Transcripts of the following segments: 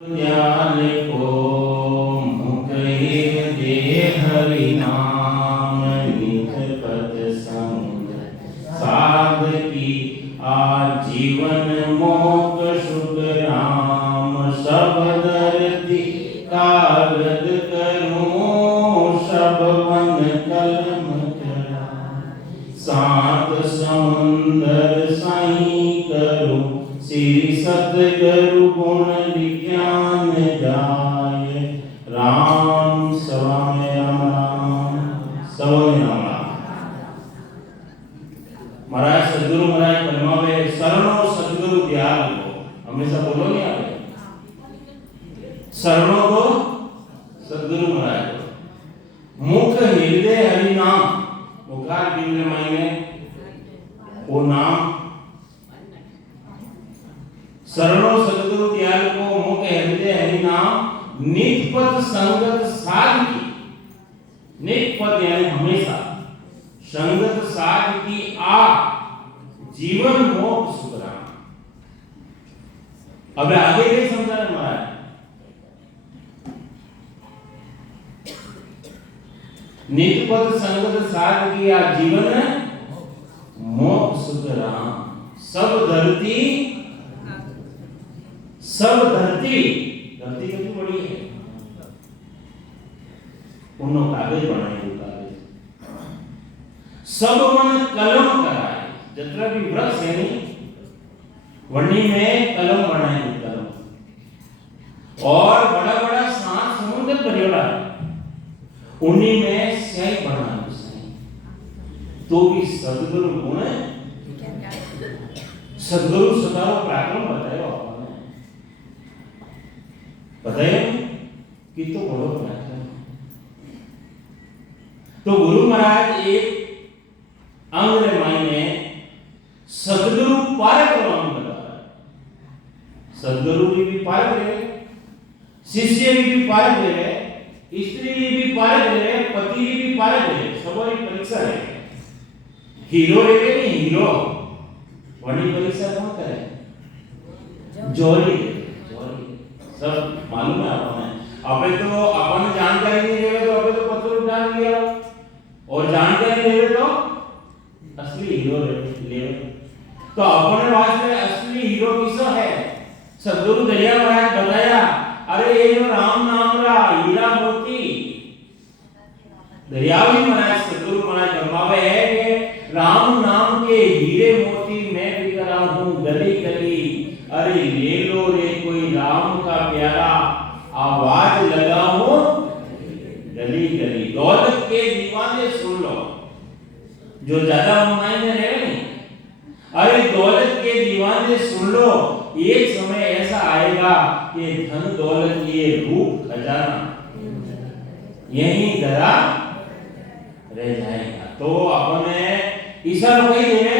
ज्ञान को मुकहे दे हरि नाम निज पद संग साध की आजीवन मोक्ष सुख राम सब दर्दी कागद करूं सब वन कलम चला सात समुंदर साई करूं श्री सतगुरु गुण विज्ञान जाय राम सवामे राम राम सवामे राम राम। महाराज सदगुरु महाराज फरमावे शरणो सदगुरु त्याग को हमेशा बोलो नहीं आप शरणों को सदगुरु महाराज को मुख हृदय हरि नाम मुखार बिंद मायने वो नाम शरणो सदगुरु त्याग को मुख हृदय हरि नाम नित्पद संगत साध की नित्पद यानी हमेशा संगत साध की आ जीवन मोक्ष सुख राम। अब आगे ये समझा रहे महाराज नित्पद संगत साध की आ जीवन मोक्ष सुख राम। सब धरती कितनी बड़ी है उन्हों कागज बनाए कागज सब मन कलम कराए जितना भी वृक्ष है नहीं वन्नी में कलम बनाए कलम और बड़ा बड़ा सांस समुद्र भरेड़ा उन्हीं में स्याही बनाए तो भी सदगुरु गुण सदगुरु सदारो पराक्रम बताए बताइए कि तो बोलो तो गुरु महाराज एक अंग मायने सदगुरु पारक बता सदगुरु भी पारक रहे शिष्य भी पारक रहे स्त्री भी पारक रहे पति भी पारक रहे सबरी परीक्षा है हीरो रहे नहीं हीरो बड़ी परीक्षा कौन करे जोरी सब मालूम है आपने तो अपन जानकारी नहीं देवे तो अपन तो पत्थर उठा लिया और जानकारी देवे तो असली हीरो ले तो अपने वास्ते असली हीरो किसो है सदगुरु दरिया महाराज बताया अरे ये जो राम नाम रा हीरा मोती दरियावी महाराज सदगुरु महाराज फरमावे है कि राम नाम के हीरे मोती मैं बिक रहा हूं गली गली अरे ले लो रे कोई राम का प्यारा आवाज लगाओ गली गली दौलत के दीवाने सुन लो जो ज्यादा मायने रहे नहीं अरे दौलत के दीवाने सुन लो एक समय ऐसा आएगा कि धन दौलत ये रूप खजाना यही धरा रह जाएगा तो अपने इशारा वही दे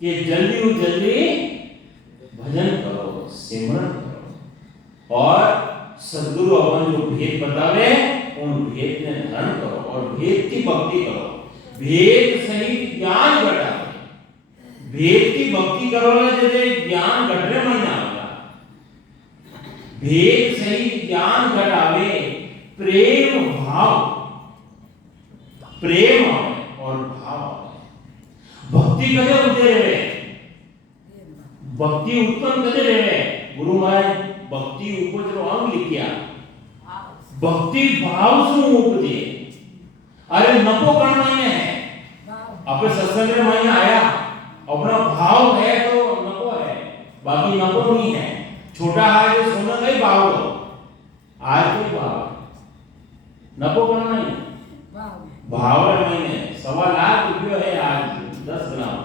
कि जल्दी भजन करो सिमरन करो और सदगुरु अपन जो भेद बतावे उन भेद में ध्यान करो और भेद की भक्ति करो भेद सहित ज्ञान घटावे भेद की भक्ति करो जैसे ज्ञान घटने महीना होगा भेद सहित ज्ञान घटावे प्रेम और भाव भक्ति कदे होते रहे भक्ति उत्पन्न कदे रहे गुरु महाराज भक्ति उपजरो अंग लिखिया भक्ति भाव से उपजे अरे नपो कण मायने है अपने सत्संग में मायने आया अपना भाव है तो नपो है बाकी नपो नहीं है छोटा है जो सोना का ही भाव हो आज कोई भाव नपो कण नहीं भाव है मायने 1.25 लाख रुपये है आज 10 ग्राम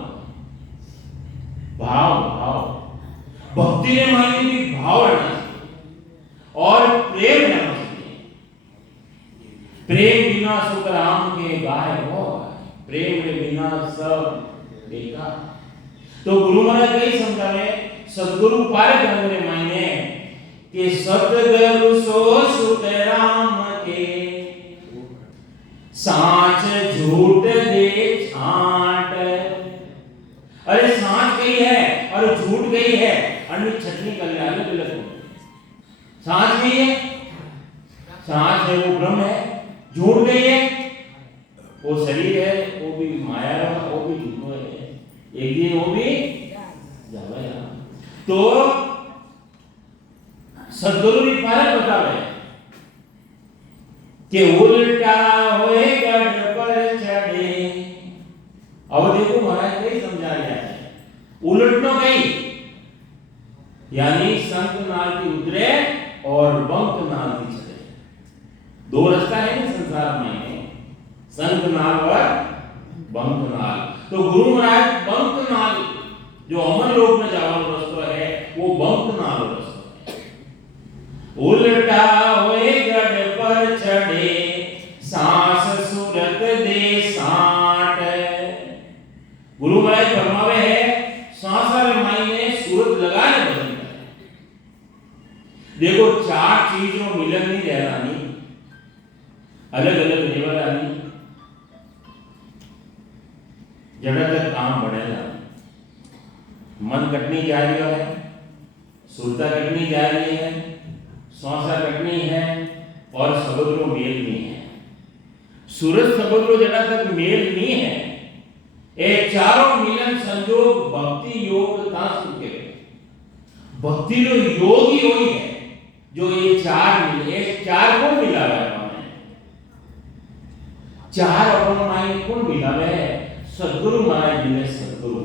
भाव भक्ति ने मायने भी भाव रहना चाहिए और प्रेम रहना चाहिए प्रेम बिना सुख राम के गाय हो प्रेम के बिना सब देखा तो गुरु महाराज यही समझावे सदगुरु पार करने मायने कि सतगुरु सो सुख राम के साच झूठ दे छांट अरे सांच गई है और झूठ गई है अन्य छटनी कर ले सांस नहीं है, सांस है वो ब्रह्म है, झूठ नहीं है, वो शरीर है, वो भी माया है, वो भी झूठो है, एक दिन वो भी जावेगा। तो सदगुरु भी फर्क बतावे कि उल्टा होए गढ़ पर चढ़े। अब देखो महाराज कई समझा रहे हैं, उलटनो कई यानी संत नाल की उतरे और बंक नाल की चले। दो रास्ता है ना संसार में, संत नाल और बंक नाल। तो गुरु महाराज बंक नाल जो अमर लोक में जावा रास्ता है वो बंक नाल रास्ता है। उल्टा होए गढ़ पर चढ़े सांस सूरत दे साठ। गुरु महाराज फरमावे है सांस और मायने सूरत लगाने बदल करे। देखो चार चीजों मिलन नहीं रहना नहीं, अलग अलग लेवल आनी, जड़ा तक काम बढ़ेगा। मन कटनी जा रही है, सुरता कटनी जा रही है, श्वासा कटनी है और सबदरो मेल नहीं है। सूरज सबदरो जड़ा तक मेल नहीं है, ये चारों मिलन संजोग भक्ति योग तासु के। भक्ति जो योग ही वही है जो ये चार मिले, चार को मिला है हमने। चार अपन माइंड को मिला है, सदगुरु महाराज मिले, सदगुरु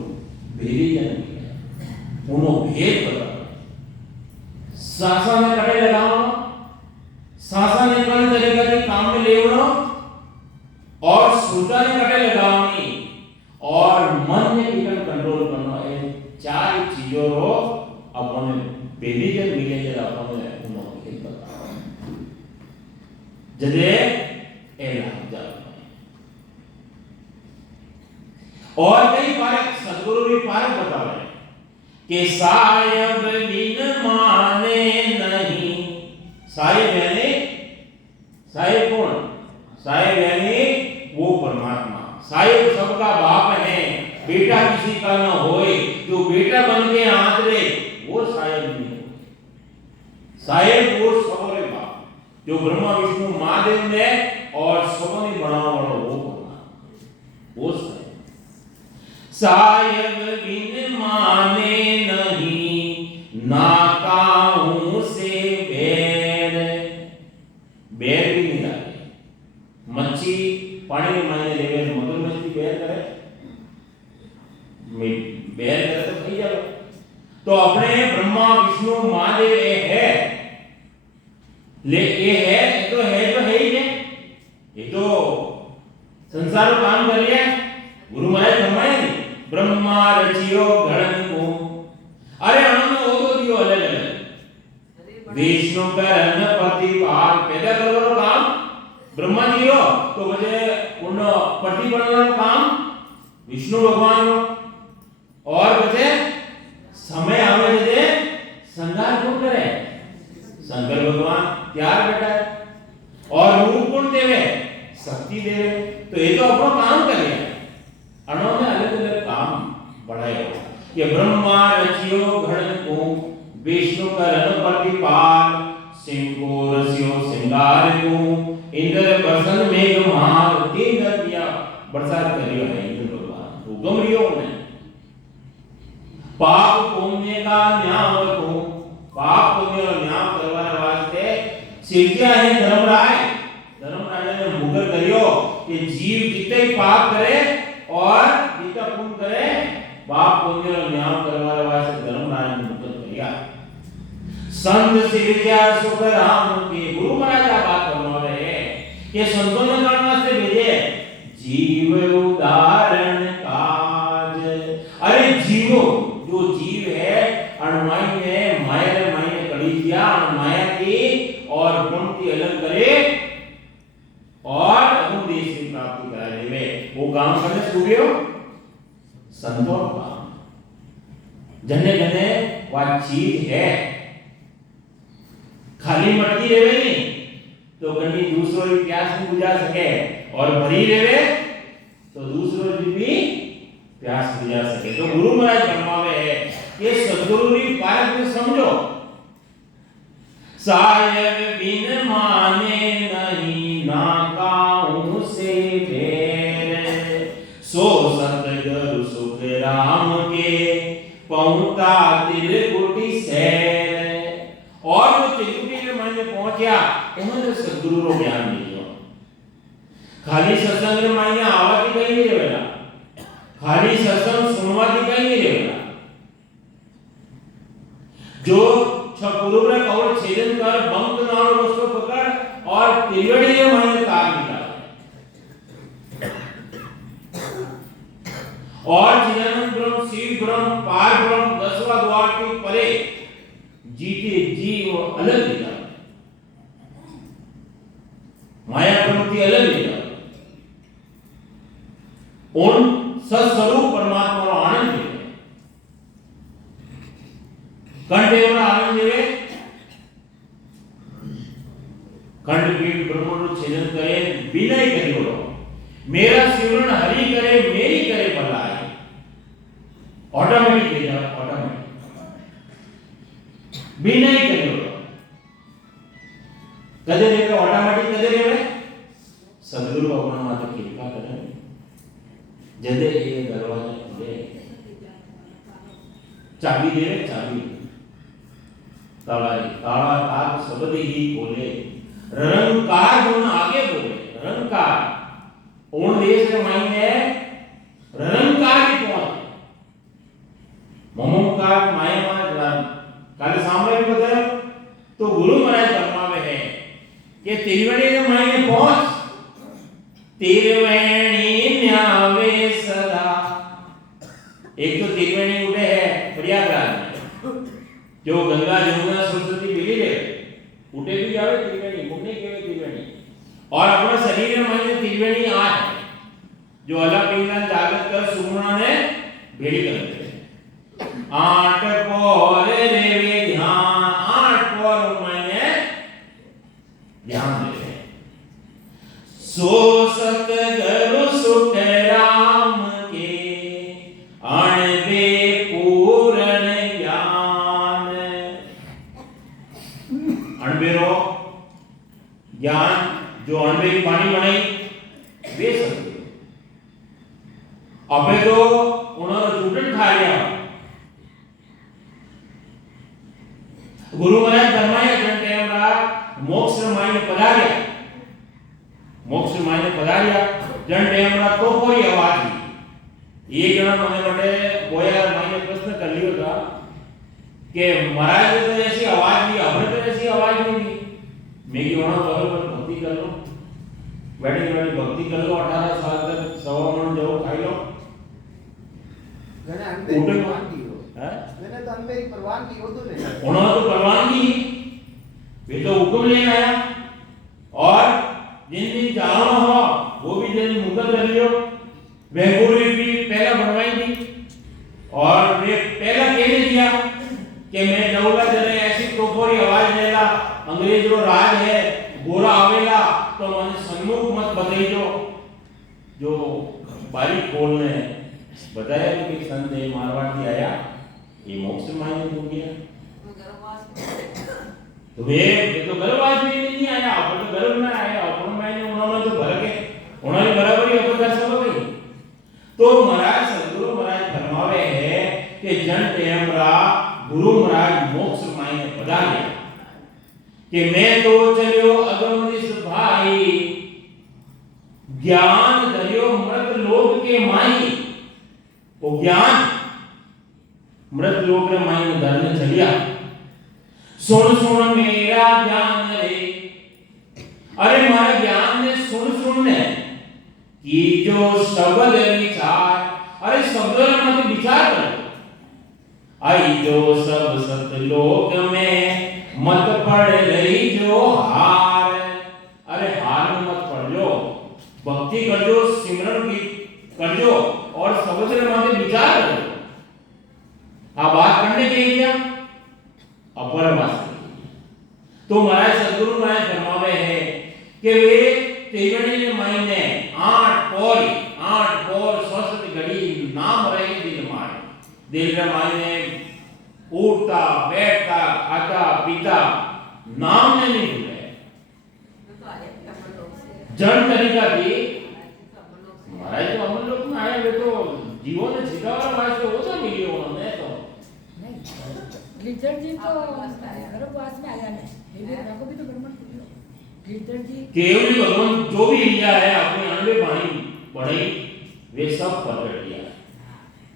भेदी जन मिले, उन्होंने भेद बता। सांसा में कटे लगाओ, सांसा ने कौन तरीका के काम में ले उड़ो और श्रुता ने कटे लगाओ नहीं और मन में एकदम कंट्रोल करना है। चार चीजों को अपन बेबी जब मिले जब अपन उन्होंने भेद बता जदे एला जा। और कई पारक सदगुरु भी पारक बता रहे हैं कि सायब बिन माने नहीं। साहिब यानी साहिब कौन? साहिब यानी वो परमात्मा। साहिब सबका बाप है, बेटा किसी का न होए, जो बेटा बन के आंतरे वो साहिब नहीं है। साहिब वो सबरे बाप जो ब्रह्मा विष्णु महादेव ने और सबने बनावा वाला वो परमात्मा, वो साहिब। साहिब बिन माने नहीं ना काहू से बैर। बैर भी नहीं लागे। मच्छी पानी में माने लेवे मगरमच्छ बैर करे, बैर करे तो नहीं जाए। तो अपने ब्रह्मा विष्णु महादेव है, ले ये है तो ही है, ये तो संसार में काम कर रहा है। गुरु महाराज फरमाए ब्रह्मा रचियो गणन को, अरे अणु वो तो दियो अलग अलग। विष्णु करन प्रतिपाल पैदा करवानो काम ब्रह्मा जी हो, तो बजे उन पति बनाना काम विष्णु भगवान हो, और बजे समय आवे जदे संहार कौन करे? शंकर भगवान त्यार बेटा। और रूप कौन देवे? शक्ति देवे। तो ये तो अपना काम कर रहे हैं, उन्होंने अलग अलग काम बढ़ाए। ये ब्रह्मा रचियो घड़न को, विष्णु करन प्रतिपाल, सिंह को रसियो सिंगार को, इंद्र बरसन मेघ माल, तीन दिया बरसात करियो है इंद्र भगवान। हुक्म रियो ने पाप पुण्य का न्याय को, पाप पुण्य और न्याय करवाने वास्ते सिरजा है धर्मराय। धर्मराजा ने मुकर करियो कि जीव जितने पाप करे और जितना पुण्य करे, पाप पुण्य और न्याय करवाने वास्ते धर्मराज ने मुकर किया। संत सिरजा सुख राम के। गुरु महाराज बात करवा रहे हैं कि संतों ने करने वास्ते भेजे जीव उदाहरण काज। अरे जीवो जो जीव है अणमाई में माया कड़ी दिया, माया की और गुण की अलग करे और हम देश की प्राप्ति करा देवे। वो काम करने सूर्यो संतों का जने जने वह चीज है, खाली मटकी रेवे नहीं तो कहीं दूसरों की प्यास नहीं बुझा सके, और भरी रेवे तो दूसरों की भी प्यास बुझा सके। तो गुरु महाराज फरमावे है कि सदगुरु की पारक में समझो, सायब बिन माने नहीं नाकाऊं से भेर। सो सतगुरु सुख राम के पहुंचा तिलकुटी सैर। और जो तिलकुटी के मन में पहुंचा उन्होंने सदगुरु को ज्ञान दिया। खाली सत्संग में मायने आवा की कहीं नहीं रहेगा, खाली सत्संग सुनवा की कहीं नहीं रहेगा। जो छपुरुग्र कौड़ छेदन कर बंक नाड़ो उसको पकड़ और तिलवड़ी में मायने तार निकाल और चिदानंद ब्रह्म, शिव ब्रह्म, पार ब्रह्म, दसवां द्वार के परे जीते जी वो अलग निकाल, माया प्रवृत्ति अलग निकाल, उन सस्वरूप परमात्मा रो आनंद ले कंठेवरा आनंद ले खंडपीठ ब्रह्म रो छेदन करे विनय करियो। मेरा सिमरन हरि करे मेरी करे भलाई। ऑटोमेटिक ले जाओ, ऑटोमेटिक विनय करियो कदे रे ऑटोमेटिक कदे रे सदगुरु अपना माते कृपा करे जदे ये दरवाजा खुले चाबी दे चाबी ताला ताला तार शब्द ही बोले रंकार गुण आगे बोले रंकार उन देश के मायने रंकार की पहुंच ममोकार माया काले सामने भी बताया तो गुरु महाराज फरमावे है कि तिरवणी के मायने पहुंच तिरवेणी न्यावे सदा। एक तो तिरवेणी उठे है प्रयागराज में जो गंगा जमुना सरस्वती मिली है उठे भी जावे तिरवेणी मुन्ने के तिरवेणी और अपना शरीर में मायने तिरवेणी आठ है जो अलग पिंगला जागृत कर सुमना ने भेड़ी करते हैं। आठ पौर रेवे ध्यान आठ पौर मायने ध्यान देते हैं। सो सतगुरु सुख राम के अणबे पूर्ण ज्ञान। अणबेरो ज्ञान जो अणबे की वाणी बनाई वे सत्य अबे तो उन्होंने चूटन खा लिया। गुरु महाराज फरमाया जन टेमरा मोक्ष मायने पधारिया मोक्ष मायने पधारिया जन टेमरा तो कोई आवाज नहीं। ये जन मैंने बड़े बोया मायने प्रश्न कर लियो था कि महाराज तो ऐसी आवाज नहीं हमने तो ऐसी आवाज नहीं दी। मैं की वहां बराबर भक्ति कर लो बैठी बैठी भक्ति कर लो 18 साल तक सवा मन जो खाई लो मैंने अंदर परवानगी हो है मैंने तो अंदर ही परवानगी हो तो ले उन्होंने तो परवानगी वे तो हुक्म ले आया और जिन दिन जाना हो वो भी दिन मुकद कर लियो। वे गुरु भी पहला बनवाई थी और वे पहला कह दिया कि मैं दौलत जरे ऐसी टोपोरी आवाज लेला अंग्रेज रो राज है गोरा आवेला तो मन सन्मुख मत बतईजो। जो बारी खोलने बताया कि संत मारवाड़ी आया ये मोक्ष मायने हो गया तो वे तो गर्भवास भी नहीं आया अपन तो गर्भ में आया अपन मायने उन्होंने तो भर के उन्होंने बराबर ही अपन कर सब गई। तो महाराज सदगुरु महाराज फरमावे है कि जन टेमरा गुरु महाराज मोक्ष मायने पधारे कि मैं तो चलियो अगमदिस भाई ज्ञान दरियो मृत लोक के माई। वो ज्ञान मृत लोक रे माई धर्म चलिया सुन सुन मेरा ज्ञान रे। अरे मारे ज्ञान ने सुन सुन ने कि जो शब्द विचार अरे शब्द मत विचार कर आई जो सब सतलोक में मत पड़ रही जो हार। अरे हार में मत पड़ जो भक्ति कर जो सिमरन की कर जो और शब्द में विचार कर जो। आप बात करने के लिए अपर बात तो महाराज सदगुरु महाराज फरमावे है कि वे त्रिवेणी ने महीने 8 पौर स्वस्थ घड़ी नाम रहे दिल में मायने उठता बैठता खाता पीता नाम ने नहीं भूले। जन तरीका थी महाराज तो अमर लोक में आया वे तो जीवों ने छिकावा वास्ते हो तो मिली उन्होंने तो नहीं गिरधर जी तो गर्भवास में आया नहीं ये रघु भी तो ब्राह्मण गिरधर जी केवली भगवान जो भी लिया है अपनी अनवे वाणी बढ़ाई वे सब प्रकट किया।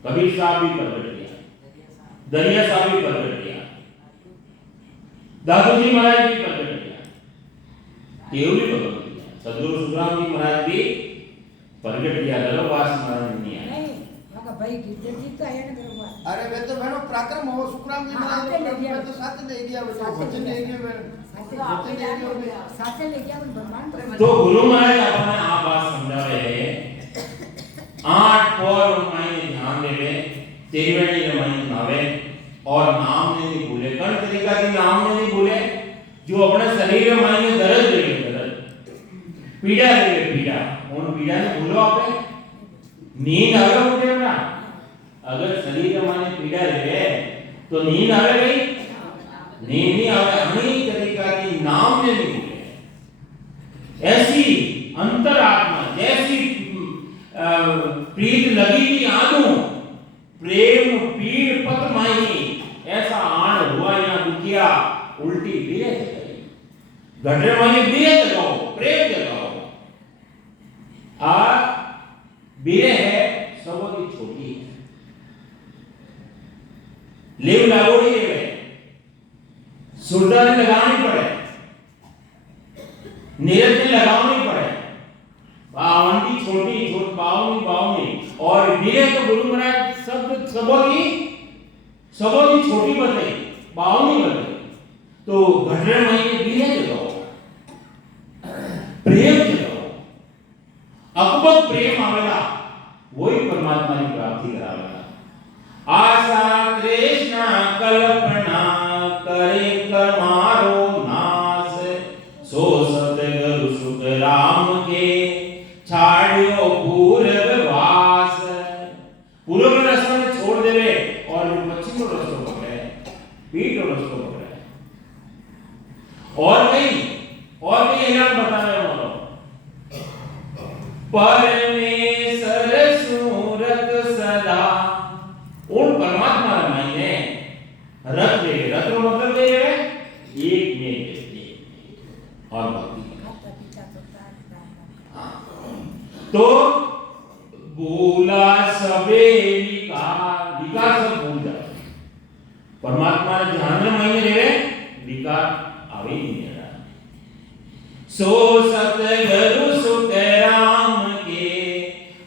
कबीर साहब भी प्रकट किया, दरिया साहब भी प्रकट किया, दादू जी महाराज भी प्रकट किया, केवली भगवान किया, सदगुरु सुखराम जी महाराज भी प्रकट किया, गर्भवास महाराज नहीं आया। नहीं मगर भाई गिरधर जी तो आया ना गर्भवास। अरे वे तो बहनों पराक्रम हो सुखराम जी महाराज ने तो साथ ले गया वो तो वचन ले गया साथ ले गया भगवान तो गुरु महाराज अपने आप बात समझा रहे हैं। 8 पौर मायने ध्यान देवे, 13वें ने मायने नावे और नाम ने नहीं भूले। कौन तरीका थी नाम ने नहीं भूले? जो अपने शरीर में मायने दर्द लेवे, दर्द पीड़ा लेवे, पीड़ा उन पीड़ा ने भूलो आपे नींद आवे उठे ना। अगर शरीर में मायने पीड़ा लेवे तो नींद आवे नहीं, नींद नहीं आवे। अनेक तरीका की नाम ने नहीं भूले। ऐसी अंतरात्मा जैसी प्रीत लगी थी आनू प्रेम पीड़ पत माही, ऐसा आन हुआ यहाँ दुखिया उल्टी बीरे जगाई। गढ़े माही बीरे जगाओ, प्रेम जगाओ। आ बीरे है सबकी छोटी है, लेव लागोड़ी है, सुरदारी लगानी पड़े, निरंतर लगानी पड़े। बावंटी छोटी छोट बावनी बावनी और बीरे तो गुरु महाराज सब सबों की छोटी बताई, बावनी बताई। तो घटरे महीने बीरे जगाओ, प्रेम जगाओ। अकबत प्रेम आवेला वही परमात्मा की प्राप्ति करावेला। आशा कृष्ण कल्पना करे करमारो नाश, सो सतगुरु सुख राम के छाड़ियो पूर्व वास। पूर्व में रास्ता में छोड़ देवे और पश्चिम में रास्ता पकड़े, पीठ और रास्ता पकड़े। और नहीं इनाम बता रहे हो परमेश्वर सूरत सदा। उन परमात्मा मायने रख दे, रख मतलब दे एक में और भक्ति। तो बोला सबे विकार सब भूल जाए। परमात्मा ने ध्यान में महीने देवे विकार आवे ही नहीं रहा। सो सतगुरु सुख राम के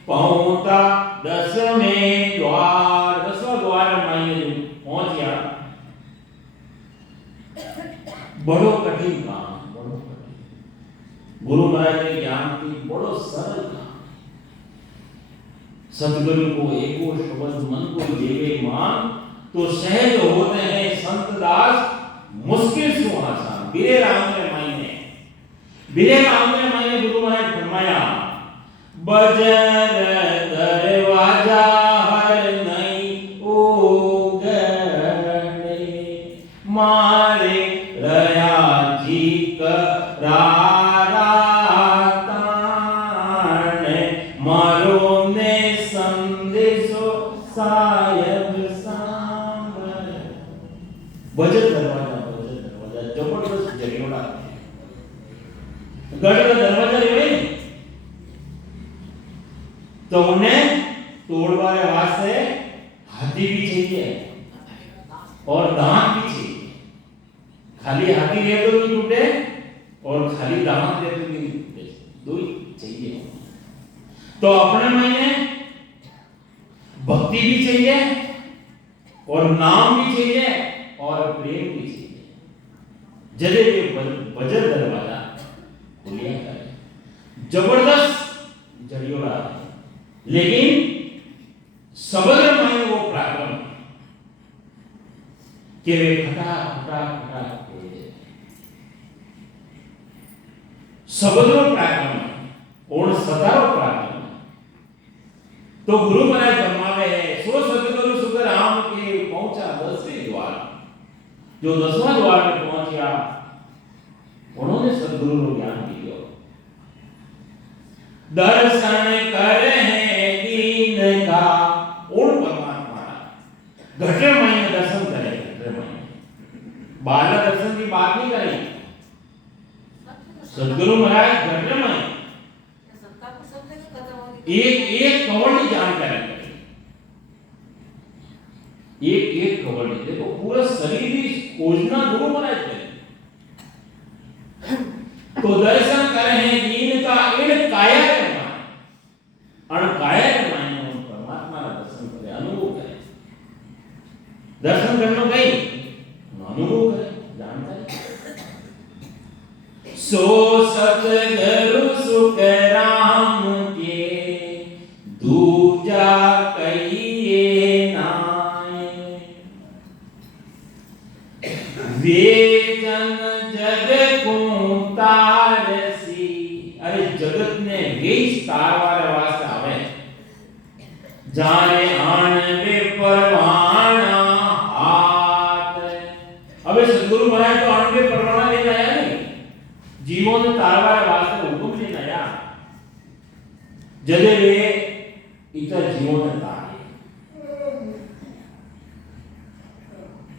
पहुंचा 10वें द्वार, 10वां द्वार महीने पहुंच गया। बड़ो कठिन काम, बड़ो कठिन। गुरु महाराज ने ज्ञान की बड़ो सरल काम। सतगुरु को एको शब्द मन को देवे मान, तो सहज होते हैं संत दास मुश्किल सु आसान। बिरे राम ने मायने गुरु महाराज फरमाया बजर दरवाजा हर नहीं ओ गणे, मारे रया जी करारा ताने, मारो ने संदेशो सायब सांबर। बजर दरवाजा जबरदस्त जरियोड़ा गढ़ का दरवाजा रे तो उन्हें तोड़वाने वास्ते हाथी भी चाहिए और दांत भी चाहिए। खाली हाथी दे तो नहीं टूटे और खाली दांत दे तो नहीं टूटे, दो ही चाहिए। तो अपने मायने भक्ति भी चाहिए और नाम भी चाहिए और प्रेम भी चाहिए। जले बजर दरवाजा खुलिया करे, जबरदस्त जरियोड़ा है, लेकिन सबल मायने वो पराक्रम के वे खटा खटा खटा सबल पराक्रम और सदारो पराक्रम। तो गुरु महाराज फरमावे है सो सतगुरु सुख राम के पहुंचा 10वें द्वार। जो 10वां द्वार में पहुंच गया दर्शन करे दीन का उन परमात्मा घटे महीने दर्शन करे घटे महीने बाहर दर्शन की बात नहीं करें सदगुरु महाराज घटे महीने एक एक कवड़ की जानकारी करें एक एक कवड़ देखो पूरा शरीर ही खोजना गुरु महाराज करें तो दर्शन करे हैं दीन का इन काया के माने अण काया के माने उन परमात्मा का दर्शन करे अनुभव करे दर्शन करनो कहीं अनुभव करे जानकारी सो सतगुरु सुख राम के दूजा कहिए नाय वे जन जग को तारसी अरे जगत ने वेश तारवारे वास्ते आवे जाने आन बे परवाना हाथ अबे सदगुरु महाराज तो आन बे परवाना लेने आया नहीं जीवों ने तारवारे वास्ते हुकुम लेने आया जदे वे इतर जीवों ने तारे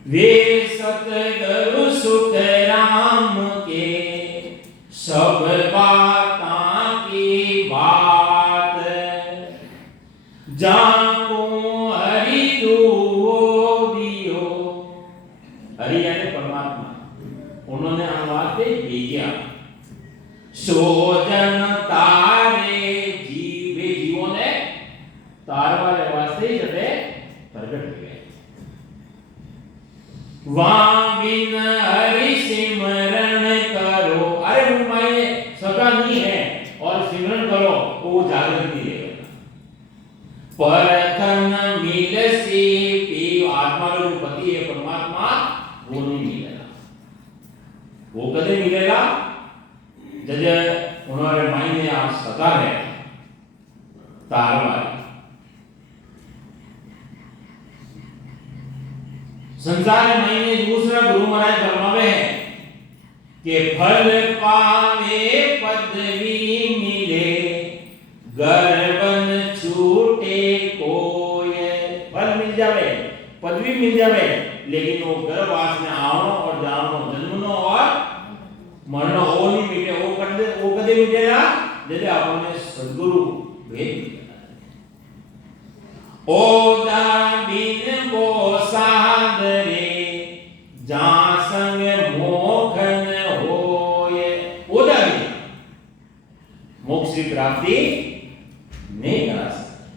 वे सतगुरु सुख राम के सब बातां की बात जाको हरि दुओ दियो हरि यानी परमात्मा उन्होंने अनुवाद दे दिया सोजन तारे जीवे जीवों ने तार वाले वास्ते जब प्रकट हुए बिन हरि सिमरन करो अरे मुंबई सदा नहीं है और सिमरन करो तो वो जागृत नहीं रहेगा परतन मिलसी पी आत्मा का जो पति है परमात्मा वो नहीं मिलेगा वो कदे मिलेगा जब उन्होंने मायने आप सदा है तारवारी संसार महीने दूसरा गुरु महाराज फरमावे है कि फल पावे पदवी मिले गर्वन छूटे कोय फल मिल जावे पदवी मिल जावे लेकिन वो गर्भवास में आवनो और जानो जन्मनो और मरनो हो नहीं मिले वो कदे मिलेगा जैसे आपने सद्गुरु भेद ओदा बिन वो सादरे जा संग मोखन होए ओदा बिन मोक्ष की प्राप्ति नहीं करा सकते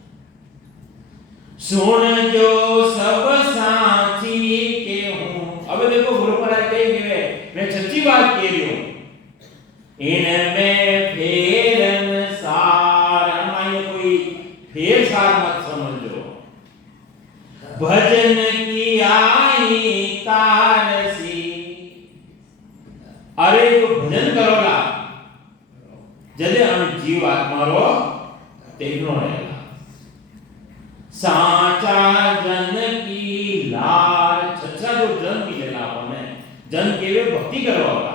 सुन जो सब साची के हूं अब देखो गुरु महाराज कहेंगे मैं सच्ची बात कह रही हूं इनमें फेरन सार माने कोई फेर सार मत समझो भजन की आई तारसी अरे तो भजन करोगा जदे हम जीव आत्मा रो तेनो रहेगा साचा जन की लार सच्चा जो जन मिलेगा आपने जन केवे भक्ति करवागा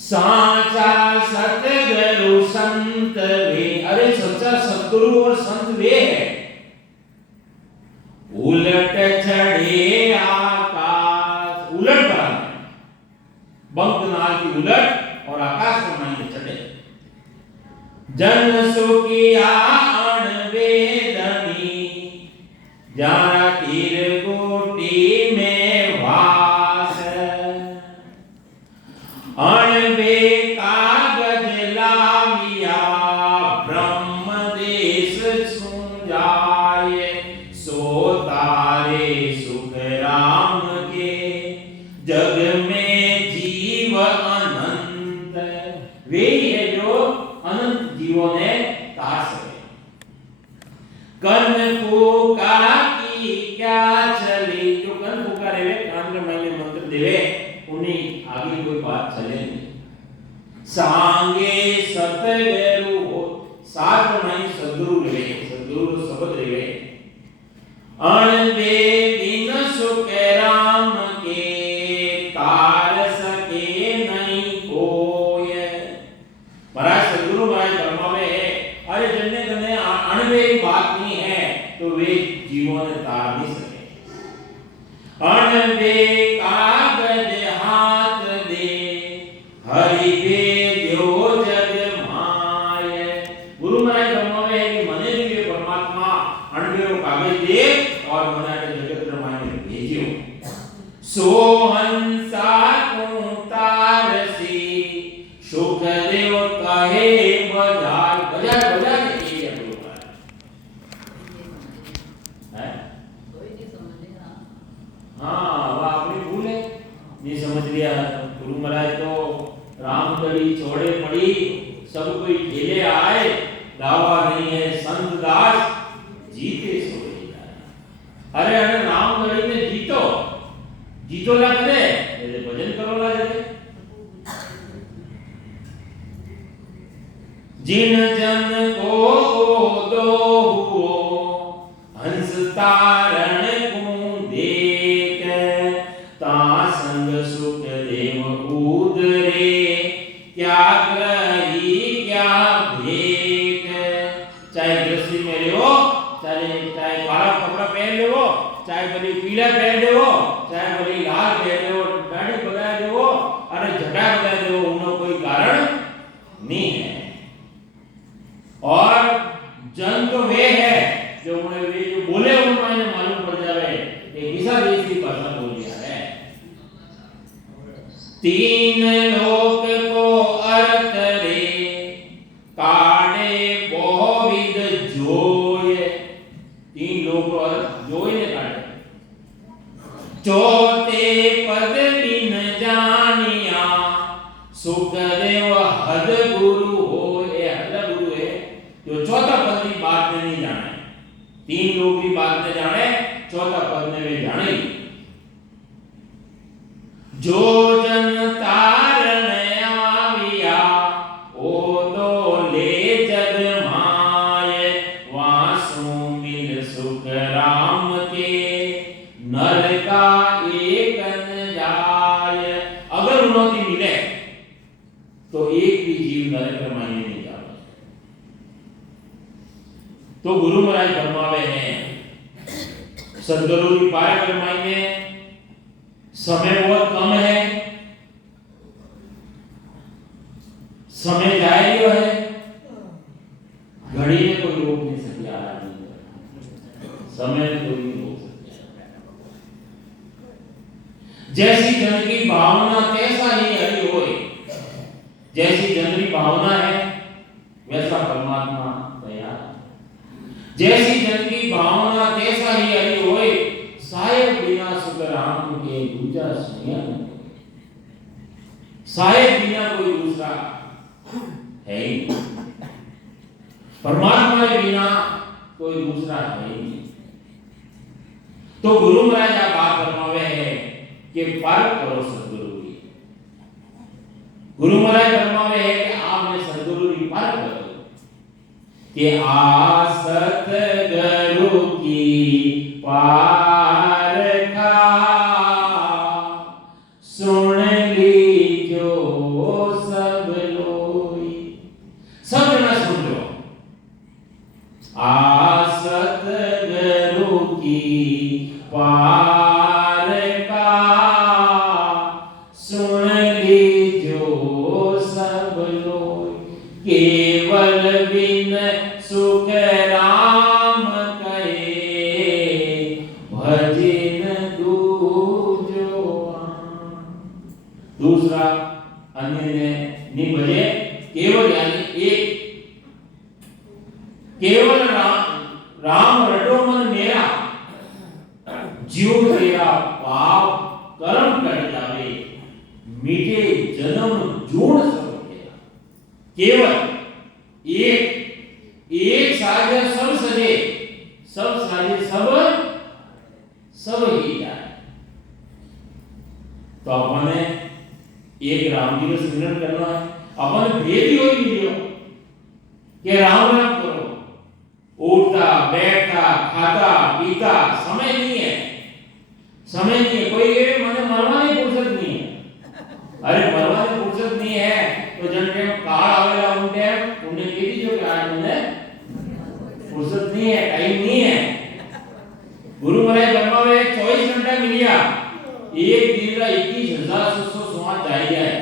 साचा सतगुरु संत वे अरे सच्चा सतगुरु और संत वे है उलट चढ़े आकाश उलट कराना बंक नाल की उलट और आकाश में मायने चढ़े जन सुखिया अणवेदनी जाना तीर कोटि में वास अणवे कागज लाविया ब्रह्म देश सुन जाए सो तारे सुख राम के जग में जीव अनंत वे है जो अनंत जीवों ने तार सके कन फूका की क्या चली जो कन फूका रे कान के महीने मंत्र देवे उन्हीं आगे कोई बात चले नहीं सांगे सतगुरु हो साथ में सद्गुरु रे सद्गुरु शब्द रे अणवे बिन सुख राम के तार सके नहीं बे कागज हाथ दे हरि बे जो जग माय। गुरु महाराज फरमावे है कि मने भी परमात्मा अणबेरो कागज दे और मने जगत रमाय में भेजियो। सोहंसा को तारसी सुख देव कहे बजाय बजाय बजाय के ये गुरु महाराज है। कोई नहीं समझेगा। हाँ वो आपने भूल है नहीं समझ लिया। गुरु महाराज तो रामगढ़ी छोड़े पड़ी सब कोई खेले आए दावा नहीं है संत दास जीते सोए जाए। अरे अरे रामगढ़ी में जीतो जीतो ला करे मेरे भजन करो ला जाए। जिन जन को दो हंस तारण को देख ता संग सुख देव उदरे क्या ग्रही क्या भेक। चाहे गृहस्थी में रहो चाहे काला कपड़ा पहन लो चाहे भले पीला पहन लो चाहे भले लाल पहन लो दाढ़ी बगा दो अरे जटा बगा दो उन्हें कोई कारण नहीं है। और जन तो वे है जो उन्हें वे जो बोले उन्हें मालूम पड़ जाए कि किसा देश की भाषा बोल दिया है। तीन लोक को अर्थ रे काढ़े बहुविध जोय। तीन लोक को अर्थ जोय ने काढ़े। चौथे पद बिन जानिया सुख देव हद गुरु हो। ये हद गुरु है जो चौथा पद की बात नहीं जाने। तीन लोग की बात नहीं जाने चौथा पद में वे जाने। जो जन तारण आविया ओ तो ले जग माय वासु मिल सुख राम के नर का एक न जाय। अगर उन्होंने मिले तो एक भी जीव नरक में नहीं जाता। तो गुरु महाराज फरमावे हैं सदगुरु की पारक्रमाई में समय बहुत कम है समय जाएगा है घड़ी में कोई रोक नहीं सकिया समय में कोई नहीं रोक सकता। जैसी जन की भावना तैसा ही हरि होए। जैसी जन की भावना है वैसा परमात्मा तैयार। जैसी जन की भावना तैसा ही हरि होए साहेब बिना सुख राम के दूजा स्वयं। साहेब बिना कोई दूसरा है ही नहीं। परमात्मा के बिना कोई दूसरा है ही नहीं। तो गुरु महाराज आप बात फरमावे है कि पर करो सदगुरु की। गुरु महाराज फरमावे है कि आपने सदगुरु की पर करो कि आसत गुरु की पार का सुन ली जो सब लोई। सब जना सुन लो। आसत गुरु की पार का सुन ली जो सब लोई। केवल बिन सुख राम कहे भजन दूजो। दूसरा अन्य ने नहीं भजे केवल यानी एक केवल राम रटो मन मेरा जीव तेरा पाप कर्म कर जावे मीठे जन्म जोड़ सब तेरा। केवल एक साजे सब सजे सब साजे सब ही जाए। तो अपने एक राम जी को स्मरण करना है। अपन भेद ही हो मिलियो कि राम राम करो। उठता बैठता खाता पीता समय नहीं है। समय नहीं है। कोई ये माने मरवाने की फुर्सत नहीं है। अरे मरवाने की फुर्सत नहीं है तो जन के काल आवेला उनके उन्हें कह दीजिए कि आज उन्हें फुर्सत नहीं है टाइम नहीं है। गुरु महाराज फरमावे 24 घंटा मिलिया एक दिन का 21,660 जाए जाए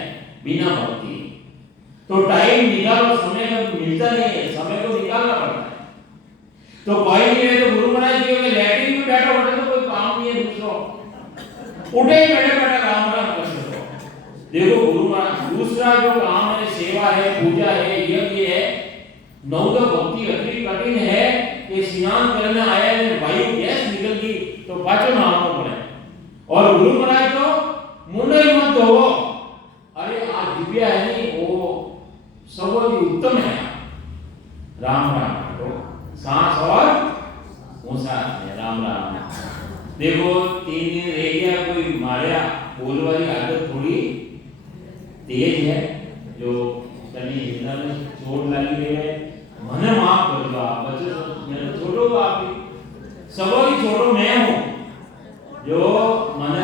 बिना भक्ति, तो टाइम निकालो, समय का मिलता नहीं है, समय को निकालना पड़ता है। तो कोई नहीं है तो गुरु महाराज जी के लैट्रिन में बैठा होता तो कोई काम नहीं है दूसरा, उठे ही बैठे बैठे राम राम कर सकते। देखो गुरु महाराज दूसरा जो काम है, सेवा है, पूजा है, यज्ञ है, नौदा भक्ति अति कठिन है कि स्नान करने आया है, वायु गैस निकल गई तो पाचन नाम पड़े, और गुरु महाराज तो मुंडे मत धो, अरे आज दिव्या है नहीं वो सबों उत्तम है, राम राम तो सांस और ऊंचा है, राम राम। देखो 3 दिन रह गया, कोई मारिया बोल वाली आदत थोड़ी तेज है, जो तनी हिंदा में चोट लगी है, मने माफ कर दो आप बच्चे, मेरे छोड़ो आप ही सबों की छोड़ो मैं हूँ, जो मने